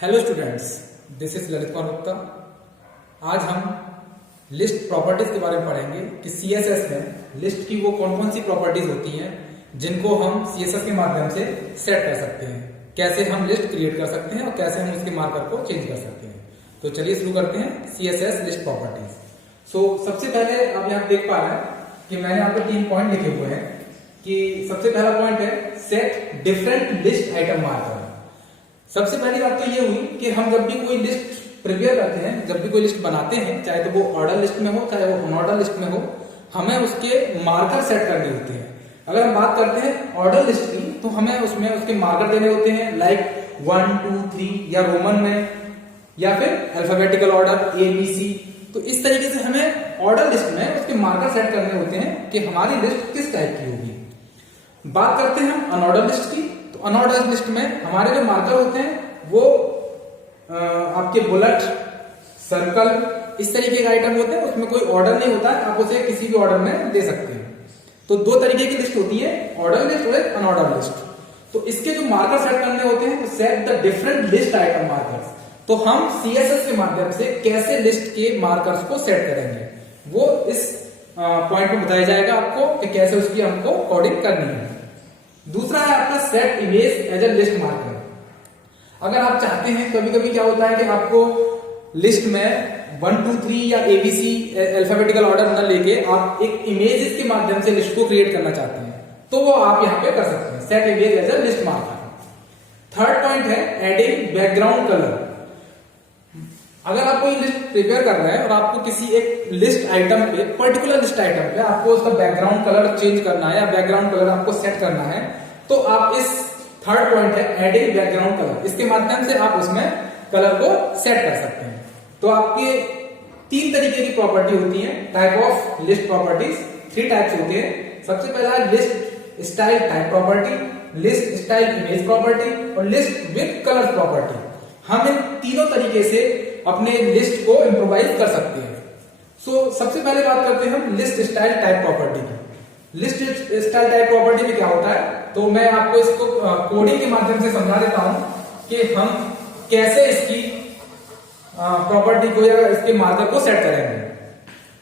Hello students, this is Lalit Kumar Gupta. आज हम list properties के बारे में पढ़ेंगे कि सीएसएस में लिस्ट की वो कौन कौन सी प्रॉपर्टीज होती हैं जिनको हम सीएसएस के माध्यम से सेट कर सकते हैं, कैसे हम लिस्ट क्रिएट कर सकते हैं और कैसे हम उसके मार्कर को चेंज कर सकते हैं। तो चलिए शुरू करते हैं सीएसएस लिस्ट प्रॉपर्टीज। सबसे पहले आप यहाँ देख पा रहे हैं कि मैंने यहाँ पे 3 पॉइंट लिखे हुए हैं कि सबसे पहला पॉइंट है set different list item marker. सबसे पहली बात तो ये हुई कि हम जब भी कोई लिस्ट प्रिपेयर करते हैं, जब भी कोई लिस्ट बनाते हैं, चाहे तो वो ऑर्डर लिस्ट में हो चाहे वो अनऑर्डर लिस्ट में हो, हमें उसके मार्कर सेट करने होते हैं। अगर हम बात करते हैं ऑर्डर लिस्ट की तो हमें उसमें उसके मार्कर देने होते हैं, लाइक 1 2 3 या रोमन में या फिर अल्फाबेटिकल ऑर्डर ABC। तो इस तरीके से हमें ऑर्डर लिस्ट में उसके मार्कर सेट करने होते हैं कि हमारी लिस्ट किस टाइप की होगी। बात करते हैं हम अनऑर्डर लिस्ट की। तो अनऑर्डर लिस्ट में हमारे जो मार्कर होते हैं वो आपके बुलेट, सर्कल, इस तरीके के आइटम होते हैं। उसमें कोई ऑर्डर नहीं होता है, आप उसे किसी भी ऑर्डर में दे सकते हैं। तो 2 तरीके की लिस्ट होती है, ऑर्डर लिस्ट और अनऑर्डर लिस्ट। तो इसके जो मार्कर सेट करने होते हैं, तो set the different list item markers. तो हम सीएसएस के माध्यम से कैसे लिस्ट के मार्कर्स को सेट करेंगे वो इस पॉइंट में बताया जाएगा आपको कि कैसे उसकी हमको कोडिंग करनी है। दूसरा है आपका set image as a list marker. अगर आप चाहते हैं, कभी कभी क्या होता है कि आपको लिस्ट में 1 2 3 या ABC अल्फाबेटिकल ऑर्डर न लेके आप एक इमेजेस के माध्यम से लिस्ट को क्रिएट करना चाहते हैं, तो वो आप यहाँ पे कर सकते हैं, set image as a list marker. Third point है एडिंग बैकग्राउंड कलर। अगर आप कोई लिस्ट प्रिपेयर कर रहे हैं और आपको किसी एक लिस्ट आइटम पे, पर्टिकुलर लिस्ट आइटम पे आपको उसका बैकग्राउंड कलर चेंज करना है या बैकग्राउंड कलर आपको सेट करना है, तो आप इस थर्ड पॉइंट है एडिंग बैकग्राउंड कलर, इसके माध्यम से आप उसमें कलर को सेट कर सकते हैं। तो आपके 3 तरीके की प्रॉपर्टी होती है, type of list properties 3 types होते हैं। सबसे पहला है list style type property, list style image property और लिस्ट विद कलर प्रॉपर्टी। हम इन तीनों तरीके से अपने लिस्ट को इम्प्रोवाइज कर सकते हैं। सबसे पहले बात करते हैं हम लिस्ट स्टाइल टाइप प्रॉपर्टी की। लिस्ट स्टाइल टाइप प्रॉपर्टी में क्या होता है, तो मैं आपको इसको कोडिंग के माध्यम से समझा देता हूं कि हम कैसे इसकी प्रॉपर्टी को या इसके मार्कर को सेट करेंगे।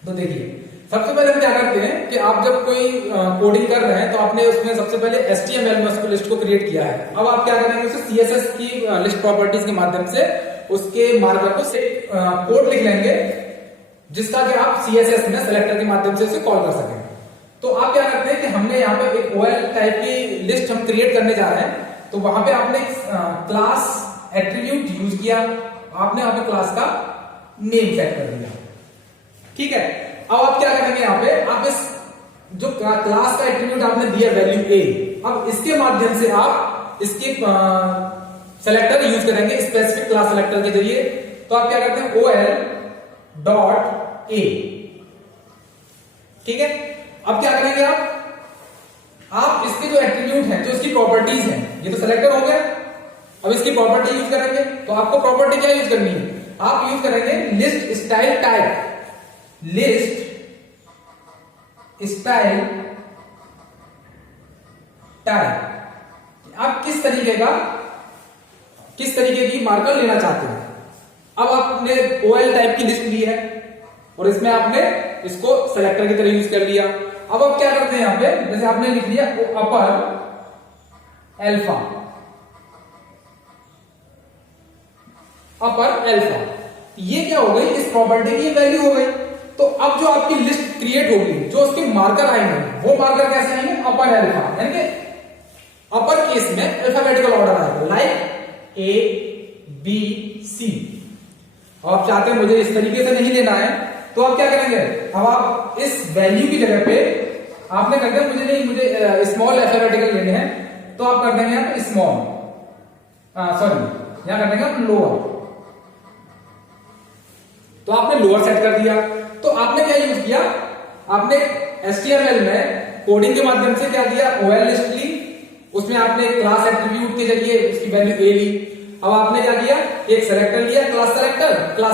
तो देखिए, सबसे पहले हम क्या करते हैं कि आप जब कोई कोडिंग कर रहे हैं तो आपने उसमें सबसे पहले HTML में उसको लिस्ट को क्रिएट किया है। अब आप क्या करेंगे, उसे CSS की लिस्ट प्रॉपर्टीज के माध्यम से उसके मार्कर को कोड लिख लेंगे, जिसका कि आप CSS में सेलेक्टर के माध्यम से उसे कॉल कर सकें। तो आप क्या करते हैं कि हमने यहाँ पे एक OL टाइप की लिस्ट हम क्रिएट करने जा रहे हैं, तो वहां पे आपने क्लास एट्रीब्यूट यूज किया, आपने अपने क्लास का नेम सेट कर दिया, ठीक है। अब आप क्या करेंगे, यहाँ पे आप इस जो क्लास का एट्रीब्यूट आपने दिया वैल्यू A, अब इसके माध्यम से आप इसके सेलेक्टर यूज करेंगे, स्पेसिफिक क्लास सेलेक्टर के जरिए। तो आप क्या करते हैं OL.A, ठीक है। अब क्या करेंगे, आप इसके जो एट्रीब्यूट हैं, जो इसकी प्रॉपर्टीज हैं, ये तो सेलेक्टर हो गया, अब इसकी प्रॉपर्टी यूज करेंगे। तो आपको प्रॉपर्टी क्या यूज करनी है, आप यूज करेंगे list style type, list style type. आप किस तरीके की मार्कर लेना चाहते हैं। अब आपने OL टाइप की लिस्ट ली है और इसमें आपने इसको सेलेक्टर की तरह यूज कर लिया। अब आप क्या करते हैं, यहां पे जैसे आपने लिख लिया अपर अल्फा, ये क्या हो गई, इस प्रॉपर्टी की वैल्यू हो गई। तो अब जो आपकी लिस्ट क्रिएट होगी, जो उसके मार्कर आएंगे, वो मार्कर कैसे आएंगे, अपर अल्फा, यानी कि अपर केस में अल्फाबेटिकल ऑर्डर आएगा, लाइक ABC। आप चाहते हैं मुझे इस तरीके से नहीं लेना है, तो आप क्या करेंगे, अब आप इस वैल्यू की जगह पे आपने कर दिया मुझे स्मॉल अल्फाबेटिकल लेने हैं, तो आप कर देंगे यहाँ पे स्मॉल, यहां कर देंगे लोअर। तो आपने लोअर सेट कर दिया। तो आपने क्या यूज किया, आपने HTML में कोडिंग के माध्यम से क्या दिया, OL लिस्ट ली, उसमें आपने क्लास एट्रीब्यूट के जरिए उसकी वैल्यू A ली। अब आपने क्या किया, एक सेलेक्टर लिया, क्लास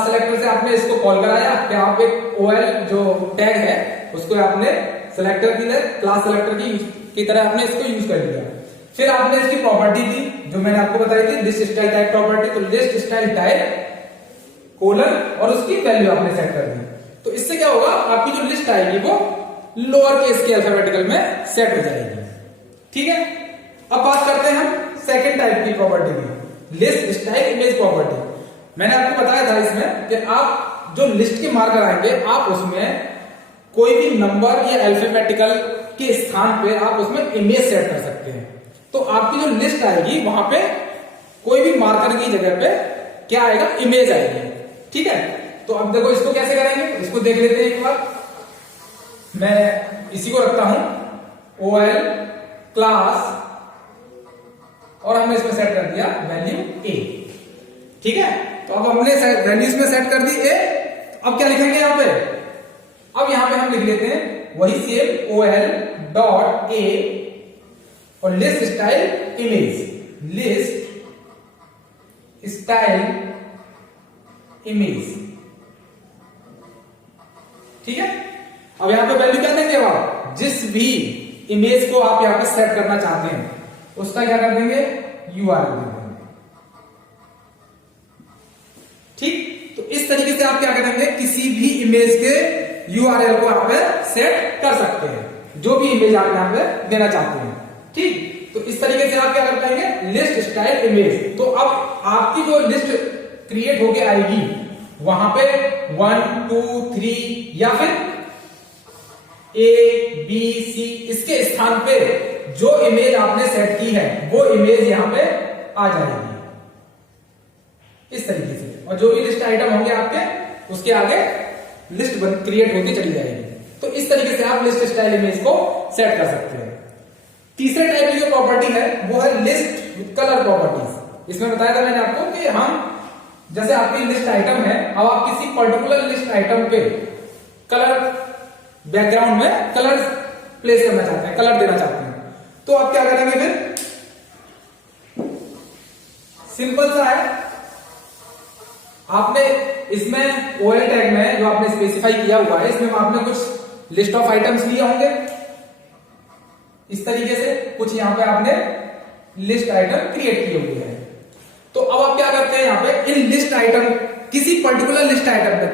सेलेक्टर से आपने इसको कॉल कराया कि आप एक OL जो टैग है उसको आपने सेलेक्टर की तरह, क्लास सेलेक्टर की तरह आपने इसको यूज कर लिया। फिर आपने इसकी प्रॉपर्टी दी जो मैंने आपको बताई थी, लिस्ट स्टाइल टाइप प्रॉपर्टी। तो लिस्ट स्टाइल टाइप कोलन और उसकी वैल्यू आपने सेट कर दी। तो इससे क्या होगा, आपकी जो लिस्ट आएगी वो लोअर केस के अल्फाबेटिकल में सेट हो जाएगी। ठीक है, अब बात करते हैं हम सेकंड टाइप की प्रॉपर्टी की, लिस्ट स्टाइल इमेज प्रॉपर्टी। मैंने आपको बताया था इसमें कि आप जो लिस्ट के मार्कर आएंगे, आप उसमें कोई भी नंबर या अल्फाबेटिकल के स्थान पे आप उसमें इमेज सेट कर सकते हैं। तो आपकी जो लिस्ट आएगी वहां पे कोई भी मार्कर की जगह पे क्या आएगा, इमेज आएगी। ठीक है, तो अब देखो इसको कैसे करेंगे, इसको देख लेते हैं एक बार। मैं इसी को रखता हूं OL क्लास और हमने इसमें सेट कर दिया वैल्यू A। ठीक है, तो अब हमने वैल्यू इसमें सेट कर दी A। अब क्या लिखेंगे यहां पे, अब यहां पे हम लिख लेते हैं वही सेम OL डॉट A और list style image, list style image. ठीक है, अब यहां पे वैल्यू क्या देंगे, आप जिस भी इमेज को आप यहां पे सेट करना चाहते हैं उसका क्या कर देंगे, URL दे देंगे। ठीक, तो इस तरीके से आप क्या करेंगे, किसी भी इमेज के URL को आप सेट कर सकते हैं, जो भी इमेज आप यहां पे देना चाहते हैं। ठीक, तो इस तरीके से आप क्या कर पाएंगे, लिस्ट स्टाइल इमेज। तो अब आपकी जो लिस्ट क्रिएट होके आएगी वहां पे 1 2 3 या फिर ABC इसके स्थान पे जो इमेज आपने सेट की है वो इमेज यहां पे आ जाएगी इस तरीके से, और जो भी लिस्ट आइटम होंगे आपके उसके आगे लिस्ट क्रिएट होती चली जाएगी। तो इस तरीके से आप लिस्ट स्टाइल इमेज को सेट कर सकते हैं। तीसरे टाइप की जो प्रॉपर्टी है वो है लिस्ट विद कलर प्रॉपर्टीज। इसमें बताया था मैंने आपको कि हम जैसे आपकी लिस्ट आइटम है, अब आप किसी पर्टिकुलर लिस्ट आइटम पे कलर बैकग्राउंड में कलर प्लेस करना चाहते हैं, कलर देना चाहते हैं, तो आप क्या करेंगे, फिर सिंपल सा है, आपने इसमें OL टैग में जो आपने स्पेसिफाई किया हुआ है इसमें आपने कुछ लिस्ट ऑफ आइटम्स लिए होंगे इस तरीके से, कुछ यहां पे आपने लिस्ट आइटम क्रिएट किए हुए हैं। तो अब आप क्या करते हैं, यहां पे इन लिस्ट आइटम, किसी पर्टिकुलर लिस्ट आइटम पे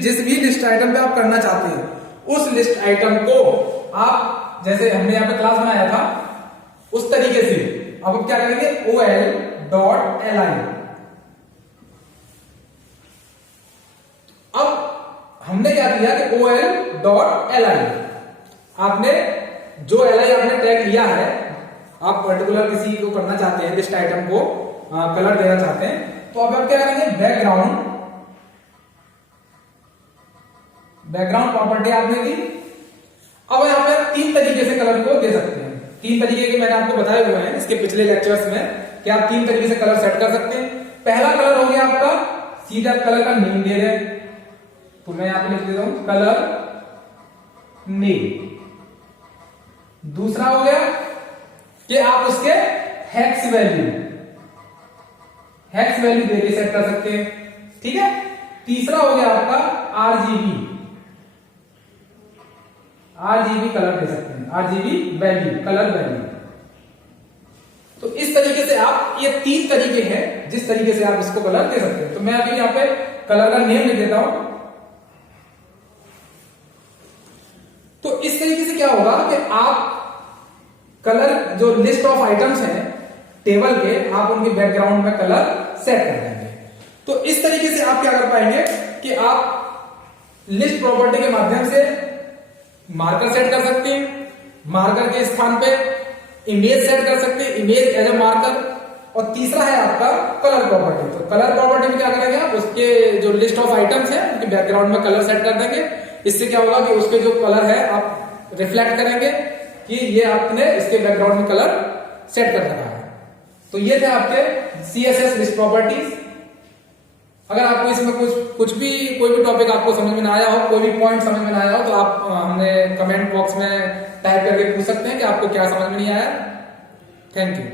जिस भी लिस्ट आइटम पे आप करना चाहते हैं उस लिस्ट आइटम को आप, जैसे हमने यहां पे क्लास बनाया था उस तरीके से अब आप क्या करेंगे, OL.li। अब हमने क्या किया कि OL.li आपने जो li आपने टैग लिया है, आप पर्टिकुलर किसी को करना चाहते हैं, लिस्ट आइटम को कलर देना चाहते हैं, तो अब आप क्या करेंगे, बैकग्राउंड प्रॉपर्टी आपने दी। अब यहां पे 3 तरीके से कलर को दे सकते हैं। 3 तरीके के मैंने आपको बताए हुए हैं इसके पिछले लेक्चर्स में कि आप 3 तरीके से कलर सेट कर सकते हैं। पहला कलर हो गया आपका, सीधा कलर का नेम दे रहे हैं, तो मैं यहां पे लिख देता हूं कलर नेम। दूसरा हो गया कि आप उसके हेक्स वैल्यू देके सेट कर सकते हैं। ठीक है, तीसरा हो गया आपका RGB कलर दे सकते हैं, RGB वैल्यू, कलर वैल्यू। तो इस तरीके से आप, ये 3 तरीके हैं जिस तरीके से आप इसको कलर दे सकते हैं। तो मैं अभी यहां पे कलर का नेम लिख देता हूं। तो इस तरीके से क्या होगा कि आप कलर, जो लिस्ट ऑफ आइटम्स हैं टेबल के, आप उनके बैकग्राउंड में कलर सेट कर देंगे। तो इस तरीके से आप क्या कर पाएंगे कि आप लिस्ट प्रॉपर्टी के माध्यम से मार्कर सेट कर सकते हैं, मार्कर के स्थान पे इमेज सेट कर सकते हैं, इमेज एज ए मार्कर। और तीसरा है आपका कलर प्रॉपर्टी। तो कलर प्रॉपर्टी में क्या करेंगे आप, उसके जो लिस्ट ऑफ आइटम्स है उनके बैकग्राउंड में कलर सेट कर देंगे। इससे क्या होगा कि उसके जो कलर है आप रिफ्लेक्ट करेंगे कि ये आपने इसके बैकग्राउंड में कलर सेट कर रखा है। तो ये थे आपके CSS लिस्ट प्रॉपर्टीज। अगर आपको इसमें कुछ भी कोई भी टॉपिक आपको समझ में ना आया हो, कोई भी पॉइंट समझ में ना आया हो, तो आप हमने कमेंट बॉक्स में टाइप करके पूछ सकते हैं कि आपको क्या समझ में नहीं आया। Thank you.